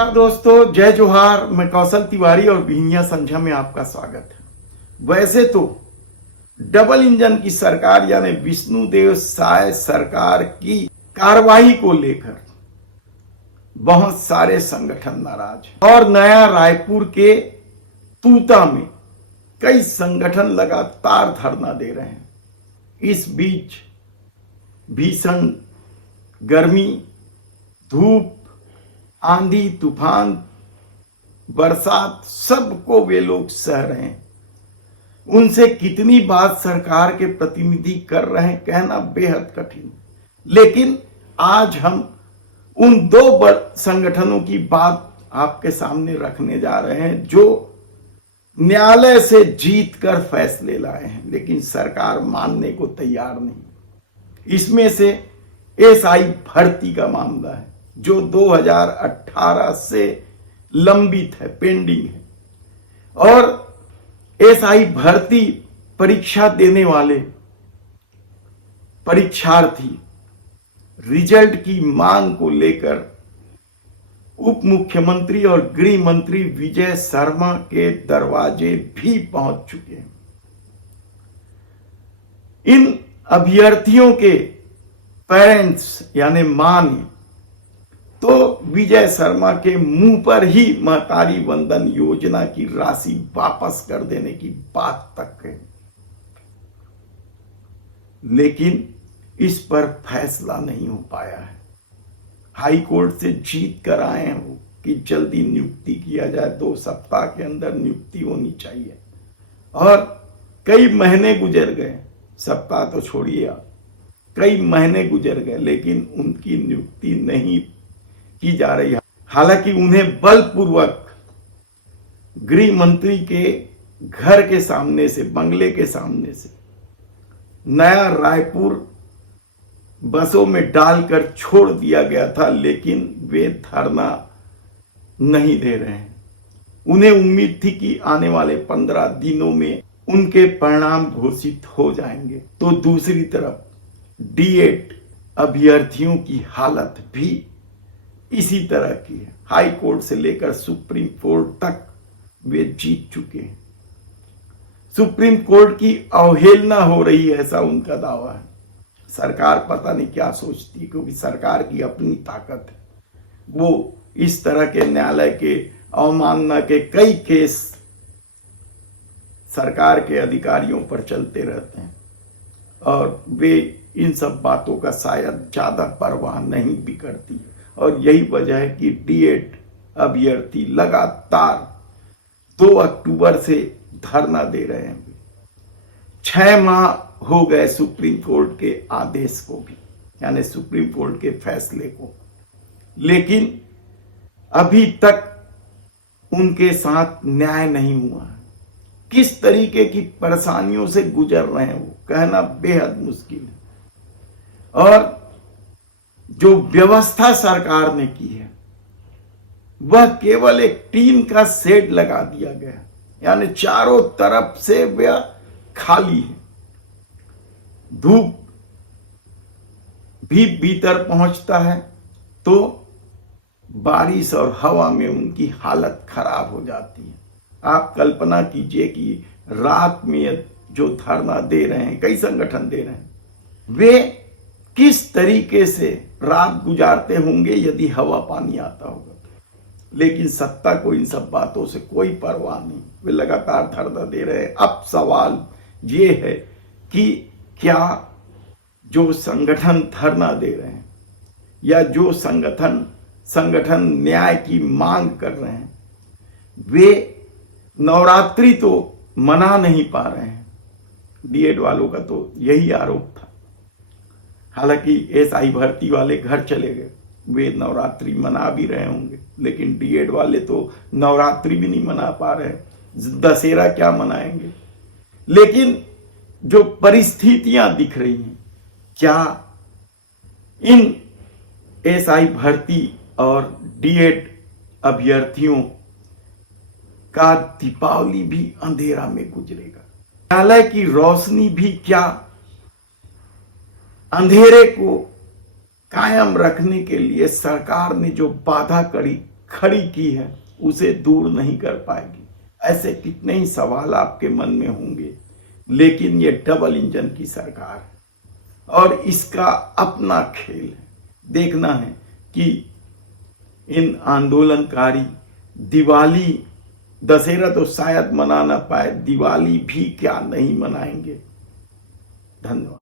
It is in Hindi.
नमस्कार दोस्तों, जय जोहार। मैं कौशल तिवारी और बीनिया संझा में आपका स्वागत है। वैसे तो डबल इंजन की सरकार यानी विष्णुदेव साय सरकार की कार्रवाई को लेकर बहुत सारे संगठन नाराज हैं और नया रायपुर के तूता में कई संगठन लगातार धरना दे रहे हैं। इस बीच भीषण गर्मी, धूप, आंधी, तूफान, बरसात सबको वे लोग सह रहे हैं। उनसे कितनी बात सरकार के प्रतिनिधि कर रहे हैं कहना बेहद कठिन। लेकिन आज हम उन दो बड़ संगठनों की बात आपके सामने रखने जा रहे हैं जो न्यायालय से जीत कर फैसले लाए हैं, लेकिन सरकार मानने को तैयार नहीं। इसमें से एसआई भर्ती का मामला है जो 2018 से लंबित है, पेंडिंग है। और एसआई भर्ती परीक्षा देने वाले परीक्षार्थी रिजल्ट की मांग को लेकर उप मुख्यमंत्री और गृह मंत्री विजय शर्मा के दरवाजे भी पहुंच चुके हैं। इन अभ्यर्थियों के पेरेंट्स यानी मां ने तो विजय शर्मा के मुंह पर ही महतारी वंदन योजना की राशि वापस कर देने की बात तक कही, लेकिन इस पर फैसला नहीं हो पाया है। हाई कोर्ट से जीत कर आए हैं वो कि जल्दी नियुक्ति किया जाए, 2 सप्ताह के अंदर नियुक्ति होनी चाहिए। और कई महीने गुजर गए, सप्ताह तो छोड़िए आप, कई महीने गुजर गए, लेकिन उनकी नियुक्ति नहीं की जा रही है। हालांकि उन्हें बलपूर्वक गृह मंत्री के घर के सामने से, बंगले के सामने से नया रायपुर बसों में डालकर छोड़ दिया गया था, लेकिन वे धरना नहीं दे रहे हैं। उन्हें उम्मीद थी कि आने वाले 15 दिनों में उनके परिणाम घोषित हो जाएंगे। तो दूसरी तरफ डीएड अभ्यर्थियों की हालत भी इसी तरह की है। हाई कोर्ट से लेकर सुप्रीम कोर्ट तक वे जीत चुके हैं। सुप्रीम कोर्ट की अवहेलना हो रही है, ऐसा उनका दावा है। सरकार पता नहीं क्या सोचती है, क्योंकि सरकार की अपनी ताकत है। वो इस तरह के न्यायालय के अवमानना के कई केस सरकार के अधिकारियों पर चलते रहते हैं और वे इन सब बातों का शायद ज्यादा परवाह नहीं भी करती है। और यही वजह है कि डीएड अभ्यर्थी लगातार 2 अक्टूबर से धरना दे रहे हैं। 6 माह हो गए सुप्रीम कोर्ट के आदेश को भी, यानी सुप्रीम कोर्ट के फैसले को, लेकिन अभी तक उनके साथ न्याय नहीं हुआ है। किस तरीके की परेशानियों से गुजर रहे हैं वो कहना बेहद मुश्किल है। और जो व्यवस्था सरकार ने की है वह केवल एक टीन का शेड लगा दिया गया, यानी चारों तरफ से वह खाली है। धूप भी भीतर पहुंचता है तो बारिश और हवा में उनकी हालत खराब हो जाती है। आप कल्पना कीजिए कि रात में जो धरना दे रहे हैं, कई संगठन दे रहे हैं, वे किस तरीके से रात गुजारते होंगे यदि हवा पानी आता होगा। लेकिन सत्ता को इन सब बातों से कोई परवाह नहीं, वे लगातार धरना दे रहे हैं। अब सवाल ये है कि क्या जो संगठन धरना दे रहे हैं या जो संगठन न्याय की मांग कर रहे हैं, वे नवरात्रि तो मना नहीं पा रहे हैं। डीएड वालों का तो यही आरोप था। हालांकि एसआई भर्ती वाले घर चले गए, वे नवरात्रि मना भी रहे होंगे, लेकिन डीएड वाले तो नवरात्रि भी नहीं मना पा रहे, दशहरा क्या मनाएंगे। लेकिन जो परिस्थितियां दिख रही हैं, क्या इन एसआई भर्ती और डीएड अभ्यर्थियों का दीपावली भी अंधेरा में गुजरेगा? न्यायालय की रोशनी भी क्या अंधेरे को कायम रखने के लिए सरकार ने जो बाधा खड़ी की है उसे दूर नहीं कर पाएगी। ऐसे कितने ही सवाल आपके मन में होंगे, लेकिन ये डबल इंजन की सरकार है और इसका अपना खेल है। देखना है कि इन आंदोलनकारी दिवाली, दशहरा तो शायद मना ना पाए, दिवाली भी क्या नहीं मनाएंगे। धन्यवाद।